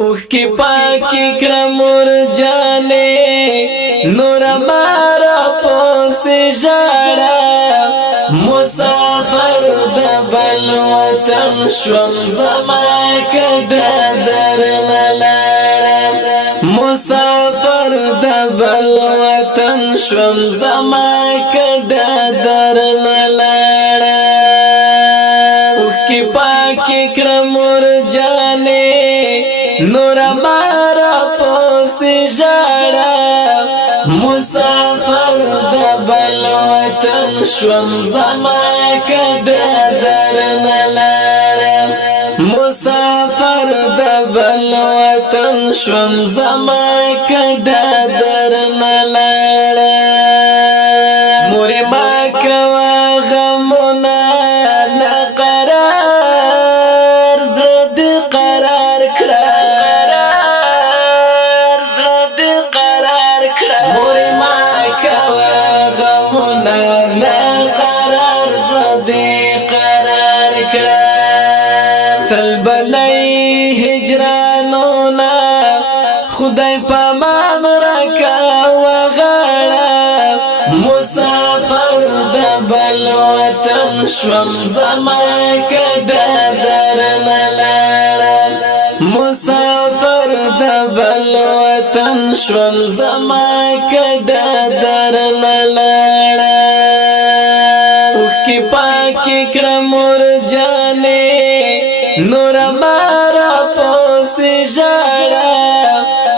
اوخ کی پاکی کرمور جانے نور مارا پوسی جاڑا مسافر دبل وطن شوم زمان کڑا در نلاڑا مسافر دبل وطن شوم زمان کڑا در نلاڑا اوخ کی پاکی کرمور جانے نور مارا پوسی جاڑا مسافر دبل وطن شوم زمان کڑا در نلاڑا مسافر دبل وطن شوم زمان کڑا در نلاڑا موری ما کوا غمونا نقرار زد قرار کڑا موری ما کوا غمونا نقرار زد قرار کڑا طلبنی هجرانونا خدای پامان رکا وغاڑا مسافر دبل وطن شوم زمان کڑا در نلاڑا مسافر دبل وطن شوم زمان کڑا در نلاڑا اوخ کی پاکی کرمور جانے نور مارا پوسی جاڑا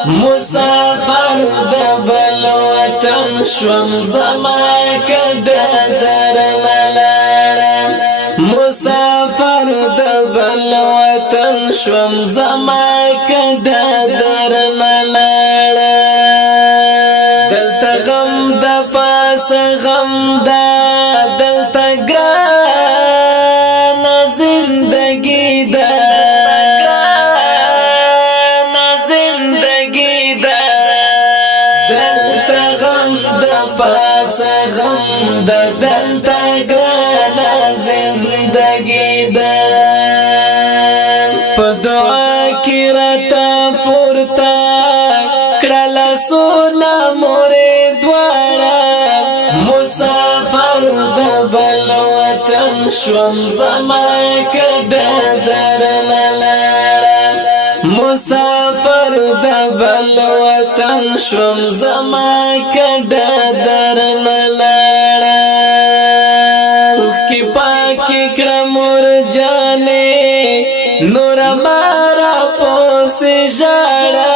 مسافر دبل وطن شوم زمان کڑا در نلاڑا مسافر دبل وطن شوم زمان کڑا در نلاڑا دلتا غم دا پاس غم دا دلتا گران زندگی دا دلتا غم دا پاس غم دا دلتا گران زندگی دا پا دعا کی رتا پورتا کڑلا سونا موری دوارا مسافر دبل وطن شوم زمان کڑا در نلاڑا مسافر دبل وطن شوم زمان کڑا در نلاڑا اوخ کی پاکی کرمور جانے نور مارا پوسی جاڑا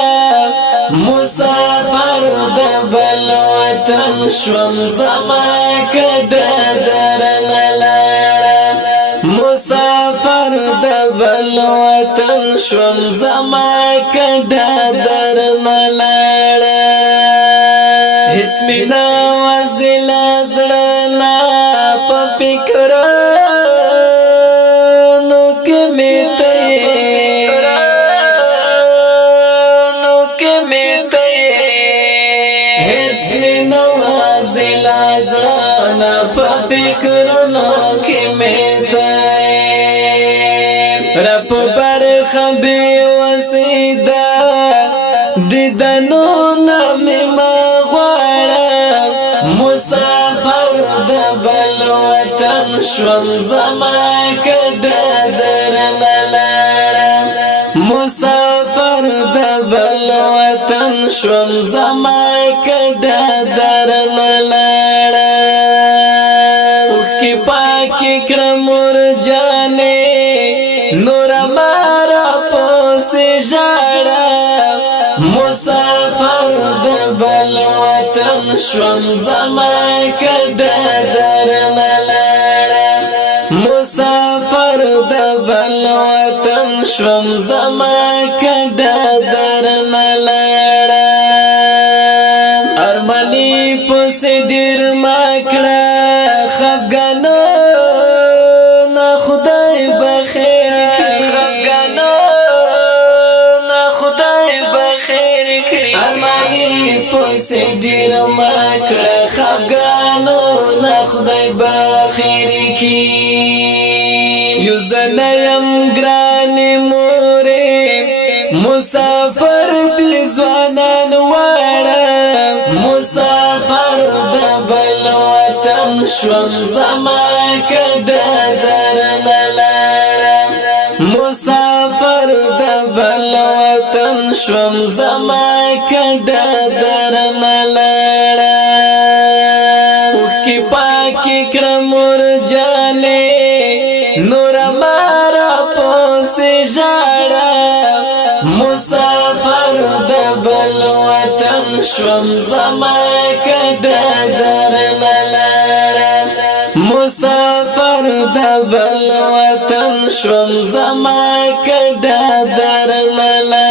مسافر دبل وطن شوم زمان کڑا در نلاڑا مسافر دبل وطن شوم زمان کڑا در نلاڑا حسمینا وزلا زڑنا پا فکرانو کمیتے حسمینا وزلا زڑنا پا فکرانو کمیتے رب برخبی وسیدہ دیدنو نمی مغوارا مسافر دبل وطن شوم زمان کڑا در نلاڑا مسافر دبل وطن شوم زمان کڑا در نلاڑا اوخ کی پاکی کرمور جانے نور مارا پوسی جاڑا مسافر دبل وطن شوم زمان کڑا در نلاڑا مسافر دبل وطن شوم زمان کڑا در نلاڑا ارمانی پوسی دیر ماکڑا خفگانو نا خدای بخیر ارمانی پوسی دیر ماکڑا خفگانو نا خدای بخیر کی یو زنیم گرانی موری موسیٰ مسافر دی ځوانان واړه مسافر د بل وطن شوم زما کډه درنه لاړه مسافر د بل وطن شوم زما کډه درنه لاړه وخی پاکی کړه مرجانې نور مارا پوسې ژاړه مسافر د بل وطن شوم زما کډه درنه لاړه مسافر د بل وطن شوم زما کډه درنه لاړه